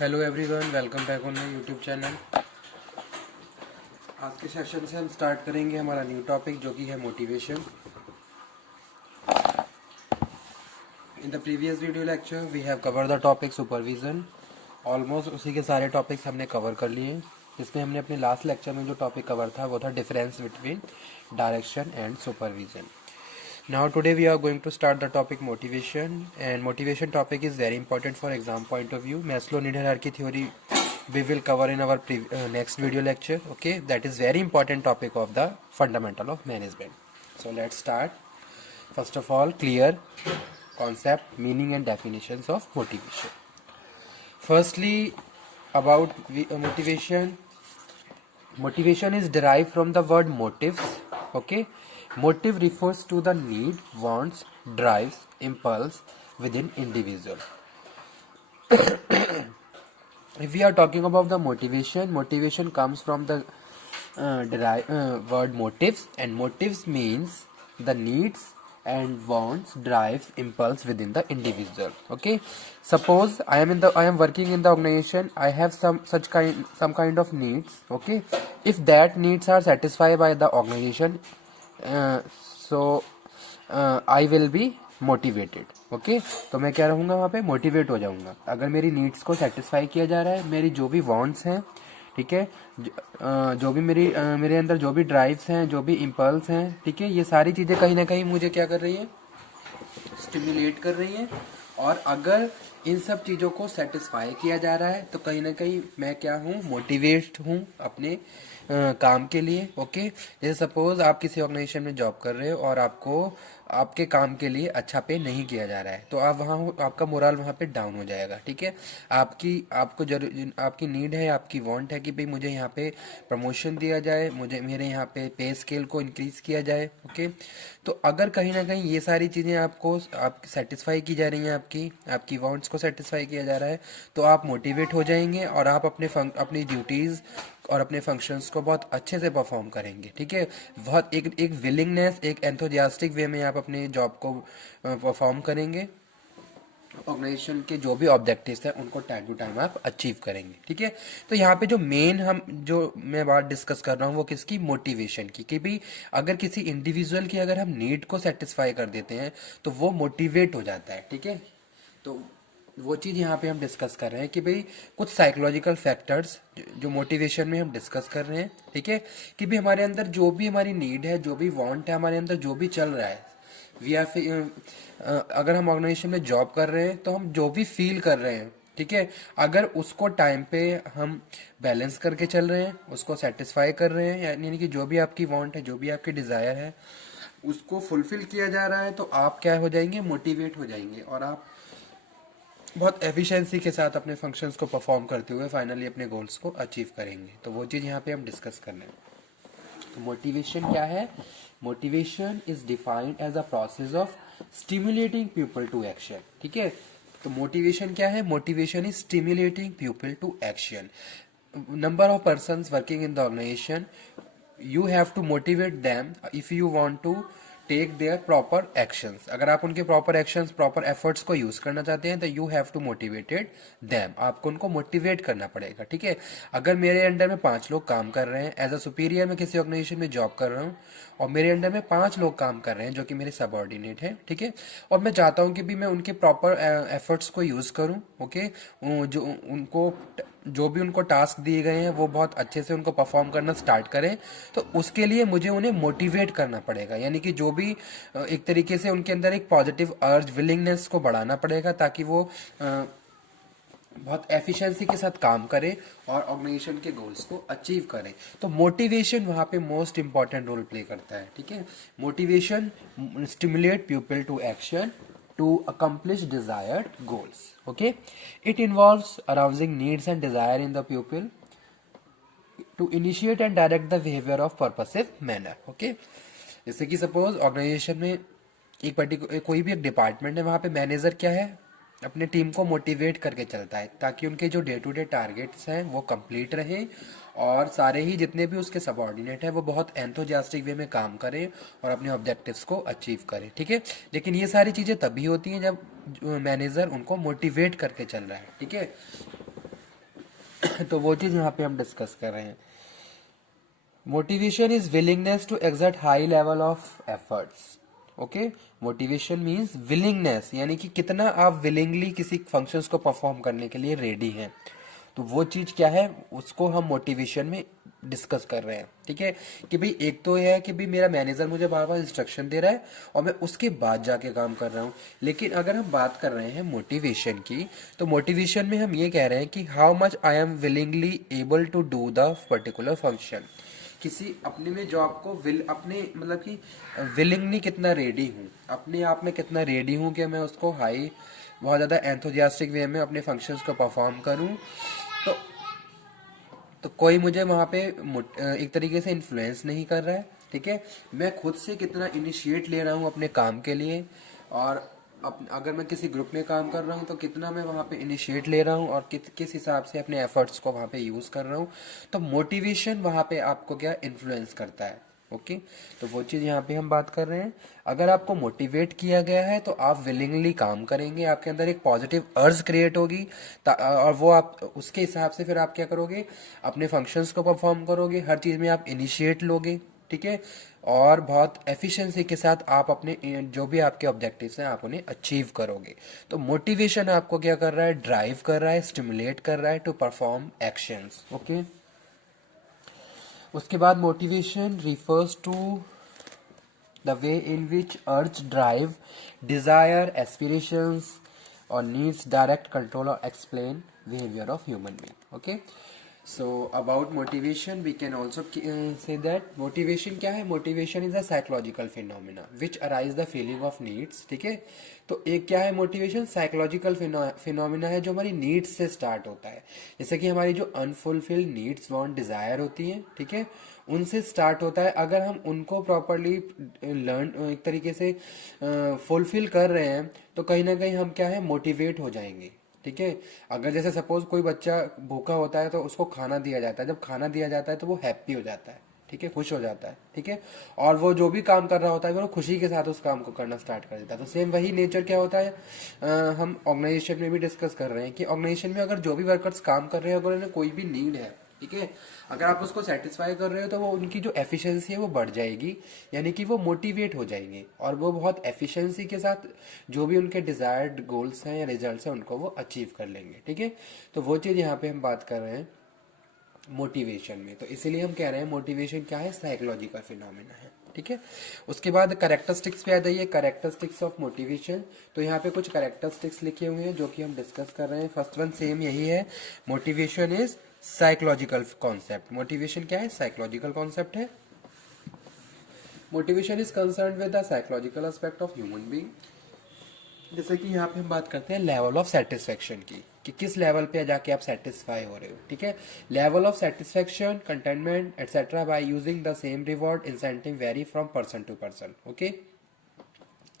Hello everyone, welcome back on my YouTube channel. आज के session से हम स्टार्ट करेंगे हमारा न्यू टॉपिक जो कि है motivation. In the previous video lecture we have cover the topic supervision. Almost उसी के सारे टॉपिक्स हमने कवर कर लिए। इसमें हमने अपने लास्ट लेक्चर में जो टॉपिक कवर था वो था difference between direction and supervision. Now today we are going to start the topic motivation, and motivation topic is very important for exam point of view. Maslow need hierarchy theory we will cover in our next video lecture. Okay, that is very important topic of the fundamental of management. So let's start. First of all, clear concept, meaning and definitions of motivation. Firstly, about motivation. Motivation is derived from the word motives. Okay, motive refers to the need, wants, drives, impulse within individual. If we are talking about the motivation comes from the word motives, and motives means the needs and wants, drives, impulse within the individual. Okay, suppose I am working in the organization. I have some kind of needs. Okay, if that needs are satisfied by the organization, I will be motivated. Okay, तो मैं क्या रहूँगा वहाँ पे, motivate हो जाऊँगा अगर मेरी नीड्स को सेटिस्फाई किया जा रहा है. मेरी जो भी वांट्स हैं, ठीक है, जो भी मेरे अंदर जो भी ड्राइव्स हैं, जो भी इम्पल्स हैं, ठीक है, ये सारी चीज़ें कहीं ना कहीं मुझे क्या कर रही है, स्टिमुलेट कर रही हैं. और अगर इन सब चीज़ों को सेटिस्फाई किया जा रहा है तो कहीं ना कहीं मैं क्या हूँ, मोटिवेट हूँ अपने काम के लिए. ओके, जैसे सपोज आप किसी ऑर्गेनाइजेशन में जॉब कर रहे हो और आपको आपके काम के लिए अच्छा पे नहीं किया जा रहा है, तो आप वहाँ आपका मोरल वहाँ पे डाउन हो जाएगा. ठीक है, आपकी नीड है, आपकी वांट है कि भाई मुझे यहाँ पे प्रमोशन दिया जाए, मुझे मेरे यहाँ पे स्केल को इंक्रीज किया जाए. ओके, तो अगर कहीं ना कहीं ये सारी चीज़ें आप सेटिस्फाई की जा रही हैं, आपकी वांट्स को सेटिस्फाई किया जा रहा है, तो आप मोटिवेट हो जाएंगे और आप अपनी ड्यूटीज़ और अपने फंक्शंस को बहुत अच्छे से परफॉर्म करेंगे. ठीक है, बहुत एक विलिंगनेस, एक एंथुजियास्टिक वे में आप अपने जॉब को परफॉर्म करेंगे. ऑर्गेनाइजेशन के जो भी ऑब्जेक्टिव्स हैं उनको टाइम टू टाइम आप अचीव करेंगे. ठीक है, तो यहाँ पे जो मैं बात डिस्कस कर रहा हूँ वो किसकी, मोटिवेशन की. कि भाई अगर किसी इंडिविजुअल की अगर हम नीड को सेटिस्फाई कर देते हैं तो वो मोटिवेट हो जाता है. ठीक है, तो वो चीज़ यहाँ पे हम डिस्कस कर रहे हैं कि भाई कुछ साइकोलॉजिकल फैक्टर्स जो मोटिवेशन में हम डिस्कस कर रहे हैं. ठीक है, कि भाई हमारे अंदर जो भी हमारी नीड है, जो भी वांट है, हमारे अंदर जो भी चल रहा है, वी आर अगर हम ऑर्गेनाइजेशन में जॉब कर रहे हैं तो हम जो भी फील कर रहे हैं, ठीक है, अगर उसको टाइम पे हम बैलेंस करके चल रहे हैं, उसको सेटिस्फाई कर रहे हैं, यानी कि जो भी आपकी वांट है, जो भी आपकी डिज़ायर है, उसको फुलफिल किया जा रहा है, तो आप क्या हो जाएंगे, मोटिवेट हो जाएंगे और आप बहुत एफिशिएंसी के साथ अपने फंक्शंस को परफॉर्म करते हुए फाइनली अपने गोल्स को अचीव करेंगे. तो वो चीज़ यहाँ पे हम डिस्कस कर रहे हैं. तो मोटिवेशन क्या है, motivation is defined as a process of stimulating people to action. ठीक है, तो मोटिवेशन क्या है, motivation is stimulating people to action. Number of persons working in the organisation, you have to motivate them if you want to take their proper actions. अगर आप उनके proper actions, proper efforts को use करना चाहते हैं तो you have to motivated them. आपको उनको मोटिवेट करना पड़ेगा. ठीक है, अगर मेरे अंडर में 5 लोग काम कर रहे हैं, एज अ सुपीरियर मैं किसी ऑर्गेनाइजेशन में जॉब कर रहा हूँ और मेरे अंडर में 5 लोग काम कर रहे हैं जो कि मेरे सबऑर्डिनेट हैं. ठीक है, और मैं चाहता हूँ कि भी मैं उनके प्रॉपर एफर्ट्स को यूज करूँ. ओके, जो भी उनको टास्क दिए गए हैं वो बहुत अच्छे से उनको परफॉर्म करना स्टार्ट करें, तो उसके लिए मुझे उन्हें मोटिवेट करना पड़ेगा. यानी कि जो भी एक तरीके से उनके अंदर एक पॉजिटिव अर्ज, विलिंगनेस को बढ़ाना पड़ेगा ताकि वो बहुत एफिशिएंसी के साथ काम करें और ऑर्गेनाइजेशन के गोल्स को अचीव करें. तो मोटिवेशन वहाँ पे मोस्ट इंपॉर्टेंट रोल प्ले करता है. ठीक है, motivation stimulate people to action to accomplish desired goals. Okay, it involves arousing needs and desire in the pupil to initiate and direct the behavior of purposive manner. Okay, जैसे कि suppose organisation में एक particular कोई भी एक department है, वहाँ पे मैनेजर क्या है, अपने टीम को मोटिवेट करके चलता है ताकि उनके जो डे टू डे टारगेट्स हैं वो कंप्लीट रहें और सारे ही जितने भी उसके सबऑर्डिनेट हैं वो बहुत एंथुजियास्टिक वे में काम करें और अपने ऑब्जेक्टिव्स को अचीव करें. ठीक है, लेकिन ये सारी चीज़ें तभी होती हैं जब मैनेजर उनको मोटिवेट करके चल रहा है. ठीक है, तो वो चीज यहाँ पे हम डिस्कस कर रहे हैं। Motivation is willingness to exert high level of efforts. Okay, motivation means willingness, यानी कि कितना आप विलिंगली किसी फंक्शंस को परफॉर्म करने के लिए रेडी हैं। तो वो चीज क्या है, उसको हम मोटिवेशन में डिस्कस कर रहे हैं। ठीक है, कि भाई एक तो यह है कि भाई मेरा मैनेजर मुझे बार बार इंस्ट्रक्शन दे रहा है और मैं उसके बाद जाके काम कर रहा हूँ। लेकिन अगर हम बात कर रहे हैं मोटिवेशन की, तो मोटिवेशन में हम ये कह रहे हैं कि how much I am willingly able to do the particular function. किसी अपने में जॉब को अपने मतलब कि विलिंगली कितना रेडी हूँ, अपने आप में कितना रेडी हूँ कि मैं उसको बहुत ज़्यादा एंथुजियास्टिक वे में अपने फंक्शंस को परफॉर्म करूँ। तो तो कोई मुझे वहाँ पे एक तरीके से इन्फ्लुएंस नहीं कर रहा है। ठीक है, मैं खुद से कितना इनिशिएट ले रहा हूँ अपने काम के लिए, और अगर मैं किसी ग्रुप में काम कर रहा हूँ तो कितना मैं वहाँ पे इनिशिएट ले रहा हूँ और किस हिसाब से अपने एफर्ट्स को वहाँ पे यूज़ कर रहा हूँ। तो मोटिवेशन वहाँ पे आपको क्या इन्फ्लुएंस करता है। ओके, तो वो चीज़ यहाँ पे हम बात कर रहे हैं। अगर आपको मोटिवेट किया गया है तो आप विलिंगली काम करेंगे, आपके अंदर एक पॉजिटिव अर्ज क्रिएट होगी, और वो आप उसके हिसाब से फिर आप क्या करोगे, अपने फंक्शंस को परफॉर्म करोगे, हर चीज़ में आप इनिशिएट लोगे। ठीक है, और बहुत एफिशिएंसी के साथ आप अपने जो भी आपके ऑब्जेक्टिव्स हैं आप उन्हें अचीव करोगे। तो मोटिवेशन आपको क्या कर रहा है, ड्राइव कर रहा है, स्टिमुलेट कर रहा है टू परफॉर्म एक्शंस। ओके, उसके बाद motivation refers to the way in which urge, drive, desire, aspirations और नीड्स डायरेक्ट कंट्रोल और explain behaviour of human being. Okay, so about motivation we can also say that motivation क्या है, motivation is a psychological phenomena which arise the feeling of needs. ठीक है, तो एक क्या है मोटिवेशन, साइकोलॉजिकल फिनोमिना है जो हमारी नीड्स से स्टार्ट होता है। जैसे कि हमारी जो अनफुलफिल्ड नीड्स, वांट, डिजायर होती हैं, ठीक है, उनसे स्टार्ट होता है। अगर हम उनको प्रॉपरली लर्न एक तरीके से फुलफिल कर रहे हैं तो कहीं ना कहीं हम क्या है, मोटिवेट हो जाएंगे। ठीक है, अगर जैसे सपोज कोई बच्चा भूखा होता है तो उसको खाना दिया जाता है, जब खाना दिया जाता है तो वो हैप्पी हो जाता है। ठीक है, खुश हो जाता है। ठीक है, और वो जो भी काम कर रहा होता है वो खुशी के साथ उस काम को करना स्टार्ट कर देता है। तो सेम वही नेचर क्या होता है, हम ऑर्गेनाइजेशन में भी डिस्कस कर रहे हैं कि ऑर्गेनाइजेशन में अगर जो भी वर्कर्स काम कर रहे हैं, अगर उन्हें कोई भी नीड है, ठीक है, अगर आप उसको सेटिस्फाई कर रहे हो तो वो उनकी जो एफिशिएंसी है वो बढ़ जाएगी, यानी कि वो मोटिवेट हो जाएंगे और वो बहुत एफिशिएंसी के साथ जो भी उनके डिजायर्ड गोल्स हैं या रिजल्ट्स हैं उनको वो अचीव कर लेंगे। ठीक है, तो वो चीज़ यहाँ पे हम बात कर रहे हैं मोटिवेशन में। तो इसीलिए हम कह रहे हैं मोटिवेशन क्या है, साइकोलॉजिकल फिनोमेना है। ठीक है, उसके बाद कैरेक्टरिस्टिक्स पे आ जाइए, कैरेक्टरिस्टिक्स ऑफ मोटिवेशन। तो यहाँ पे कुछ कैरेक्टरिस्टिक्स लिखे हुए हैं जो कि हम डिस्कस कर रहे हैं। फर्स्ट वन सेम यही है, motivation is psychological concept. Motivation क्या है, साइकोलॉजिकल कॉन्सेप्ट है। Motivation is concern with the psychological aspect of human being. जैसे कि यहाँ पे हम बात करते हैं लेवल ऑफ सेटिस्फेक्शन की, कि किस लेवल पे जाके आप सेटिस्फाई हो रहे हो। ठीक है, level of satisfaction, contentment etcetera by using the same reward incentive vary from person to person. Okay,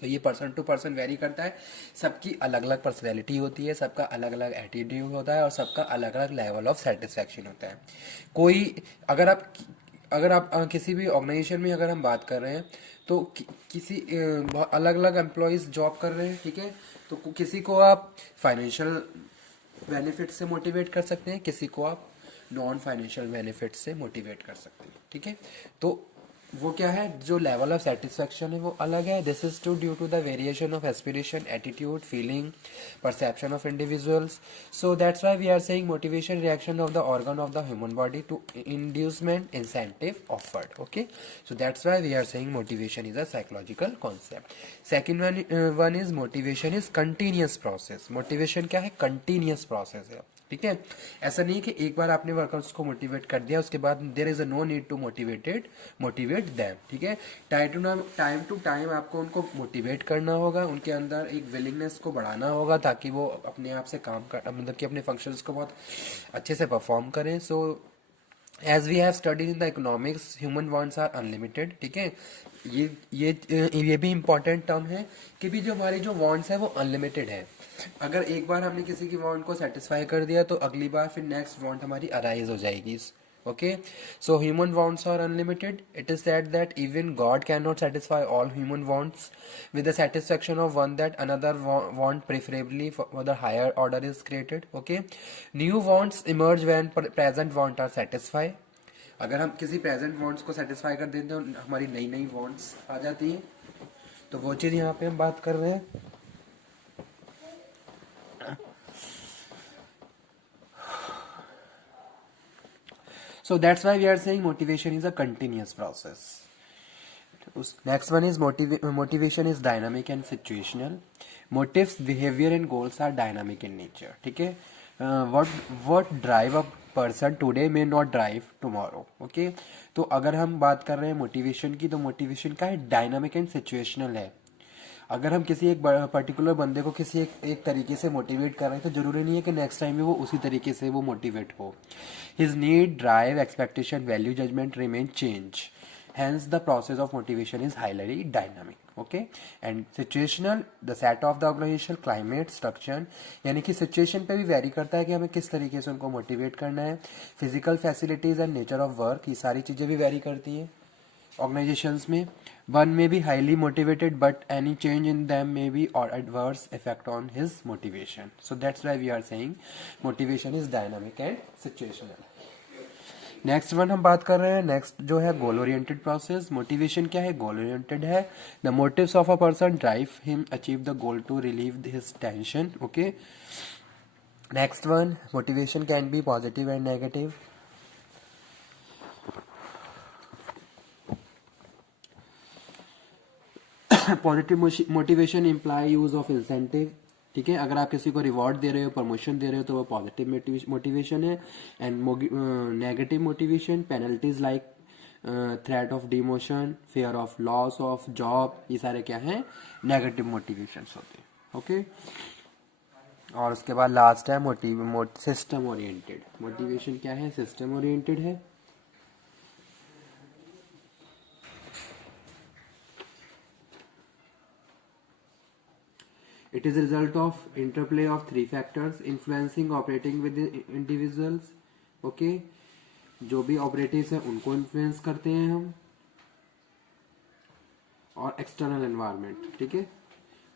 तो ये पर्सन टू पर्सन वेरी करता है, सबकी अलग अलग पर्सनैलिटी होती है, सबका अलग अलग एटीट्यूड होता है और सबका अलग अलग लेवल ऑफ सेटिस्फेक्शन होता है। कोई अगर आप किसी भी ऑर्गेनाइजेशन में अगर हम बात कर रहे हैं तो किसी अलग अलग एम्प्लॉयज जॉब कर रहे हैं। ठीक है, तो किसी को आप फाइनेंशियल बेनिफिट से मोटिवेट कर सकते हैं, किसी को आप नॉन फाइनेंशियल बेनिफिट से मोटिवेट कर सकते हैं। ठीक है, तो वो क्या है, जो लेवल ऑफ सेटिस्फेक्शन है वो अलग है। This is to due to the variation of aspiration, attitude, feeling, perception of individuals. So that's why we are saying motivation reaction of the organ of the human body to inducement, incentive, offered. Okay, so that's why we are saying motivation is a psychological concept. Second one is motivation is continuous process. Motivation क्या है, continuous process है। ठीक है, ऐसा नहीं कि एक बार आपने वर्कर्स को मोटिवेट कर दिया उसके बाद there is a no need to motivate them. ठीक है, टाइम टू टाइम आपको उनको मोटिवेट करना होगा, उनके अंदर एक विलिंगनेस को बढ़ाना होगा ताकि वो अपने आप से काम कर, मतलब कि अपने फंक्शंस को बहुत अच्छे से परफॉर्म करें। So as we have studied in the economics, human wants are unlimited. ठीक है, ये भी इम्पोर्टेंट टर्म है कि भी जो हमारी जो वांट्स है वो अनलिमिटेड है। अगर एक बार हमने किसी की वांट को सेटिस्फाई कर दिया तो अगली बार फिर नेक्स्ट वांट हमारी अराइज हो जाएगी। Okay, so human wants are unlimited. It is said that even God cannot satisfy all human wants, with the satisfaction of one that another want, preferably for the higher order, is created. Okay, new wants emerge when present want are satisfied. अगर हम किसी present wants को satisfy कर देते हैं तो हमारी नई नई वांट्स आ जाती हैं, तो वो चीज़ यहाँ पे हम बात कर रहे हैं. So that's why we are saying motivation is a continuous process. Next one is motivation is dynamic and situational. Motives, behavior and goals are dynamic in nature. ठीक है, what drive a person today may not drive tomorrow. Okay, तो अगर हम बात कर रहे हैं motivation की, तो मोटिवेशन का है डायनामिक एंड सिचुएशनल है. अगर हम किसी एक पर्टिकुलर बंदे को किसी एक तरीके से मोटिवेट कर रहे हैं, तो जरूरी नहीं है कि नेक्स्ट टाइम भी वो उसी तरीके से वो मोटिवेट हो. His need, drive, expectation, value, judgement remain change. Hence, the process of motivation is highly dynamic. Okay, and situational, the set of the organizational climate, structure, यानी कि situation पे भी vary करता है कि हमें किस तरीके से उनको motivate करना है. Physical facilities and nature of work, ये सारी चीजें भी vary करती हैं organizations में. One may be highly motivated, but any change in them may be or adverse effect on his motivation. So that's why we are saying motivation is dynamic and situational. Next one हम बात कर रहे हैं, next जो है goal oriented process. Motivation क्या है? Goal oriented है. The motives of a person drive him achieve the goal to relieve his tension. Okay, next one, motivation can be positive and negative. Positive motivation imply use of incentive. ठीक है, अगर आप किसी को reward दे रहे हो, promotion दे रहे हो, तो वो पॉजिटिव मोटिवेशन है. And negative motivation, penalties like threat of demotion, fear of loss of job, ये सारे क्या हैं? नेगेटिव मोटिवेशन होते हैं. ओके, और उसके बाद लास्ट है सिस्टम ओरिएंटेड. मोटिवेशन क्या है? सिस्टम ओरिएंटेड है. It is a result of interplay of three factors influencing operating with the individuals. Okay, जो भी ऑपरेटिव्स हैं उनको इन्फ्लुएंस करते हैं हम, और एक्सटर्नल एनवायरनमेंट. ठीक है,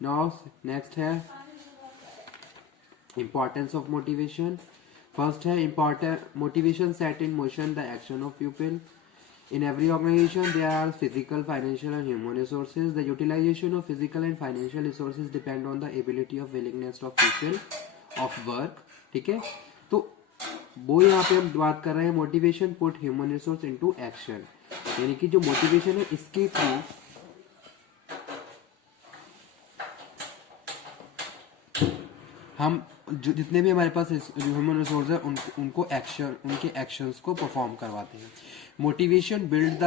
नाउ नेक्स्ट है इंपॉर्टेंस ऑफ मोटिवेशन. फर्स्ट है important motivation set in motion the action of people. In every organization, there are physical, financial, and human resources. The utilization of physical and financial resources depend on the ability of willingness of people of work. ठीक है, तो वो यहाँ पे हम बात कर रहे हैं motivation put human resource into action. यानी कि जो मोटिवेशन है, इसके थ्रू हम जो जितने भी हमारे पास ह्यूमन रिसोर्स है उनको एक्शन, उनके एक्शंस को परफॉर्म करवाते हैं. Motivation build the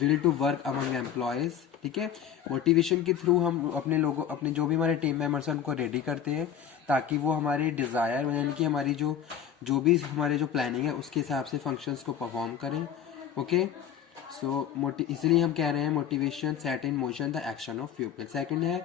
will to work among employees. ठीक है, मोटिवेशन के थ्रू हम अपने जो भी हमारे टीम मेंबर्स हैं उनको रेडी करते हैं, ताकि वो हमारे डिजायर, यानी कि हमारी जो भी हमारे जो प्लानिंग है उसके हिसाब से फंक्शंस को परफॉर्म करें. ओके, सो इसलिए हम कह रहे हैं motivation set in motion the action of people. Second है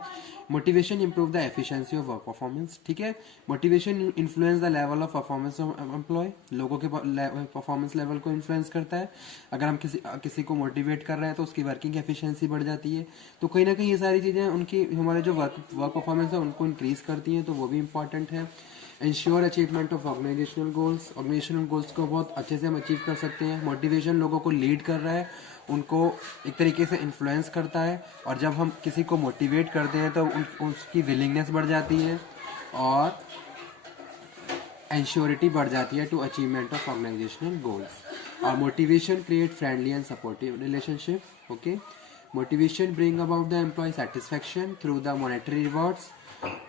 motivation improve the efficiency of work performance. ठीक है, motivation influence the level of performance of employ. लोगों के परफॉर्मेंस लेवल को इन्फ्लुएंस करता है. अगर हम किसी को मोटिवेट कर रहे हैं तो उसकी वर्किंग एफिशिएंसी बढ़ जाती है. तो कहीं ना कहीं ये सारी चीजें उनकी हमारे जो वर्क परफॉर्मेंस है उनको इंक्रीज करती हैं, तो वो भी इंपॉर्टेंट है. Ensure achievement of organisational goals. Organisational goals को बहुत अच्छे से हम अचीव कर सकते हैं. मोटिवेशन लोगों को लीड कर रहा है, उनको एक तरीके से इन्फ्लुएंस करता है, और जब हम किसी को मोटिवेट करते हैं तो उसकी विलिंगनेस बढ़ जाती है और एंश्योरिटी बढ़ जाती है to achievement of organisational goals. और motivation create friendly and supportive relationship. Okay, motivation bring about the employ satisfaction through the monetary rewards.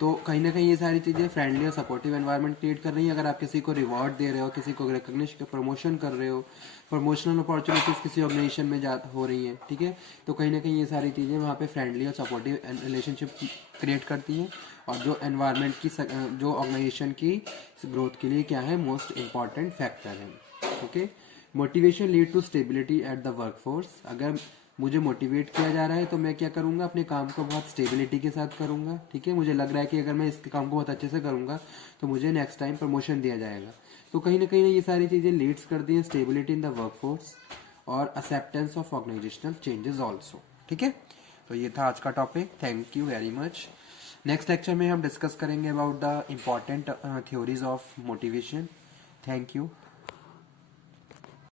तो कहीं ना कहीं ये सारी चीजें फ्रेंडली और सपोर्टिव एनवायरनमेंट क्रिएट कर रही है. अगर आप किसी को रिवॉर्ड दे रहे हो, किसी को रिकॉग्निशन प्रमोशन कर रहे हो, प्रमोशनल अपॉर्चुनिटीज किसी ऑर्गेनाइजेशन में हो रही है, ठीक है, तो कहीं ना कहीं ये सारी चीजें वहाँ पे फ्रेंडली और सपोर्टिव रिलेशनशिप क्रिएट करती हैं, और जो एनवायरनमेंट की जो ऑर्गेनाइजेशन की ग्रोथ के लिए क्या है मोस्ट इम्पॉर्टेंट फैक्टर है. Okay, motivation lead to stability at the workforce. अगर मुझे मोटिवेट किया जा रहा है तो मैं क्या करूंगा, अपने काम को बहुत स्टेबिलिटी के साथ करूंगा। ठीक है, मुझे लग रहा है कि अगर मैं इस काम को बहुत अच्छे से करूंगा तो मुझे नेक्स्ट टाइम प्रमोशन दिया जाएगा। तो कहीं ना कहीं ये सारी चीजें लीड्स करती हैं स्टेबिलिटी इन द वर्कफोर्स और acceptance of organisational changes also. ठीक है, तो ये था आज का topic. Thank you very much. Next lecture में हम डिस्कस करेंगे about the important theories of motivation. Thank you.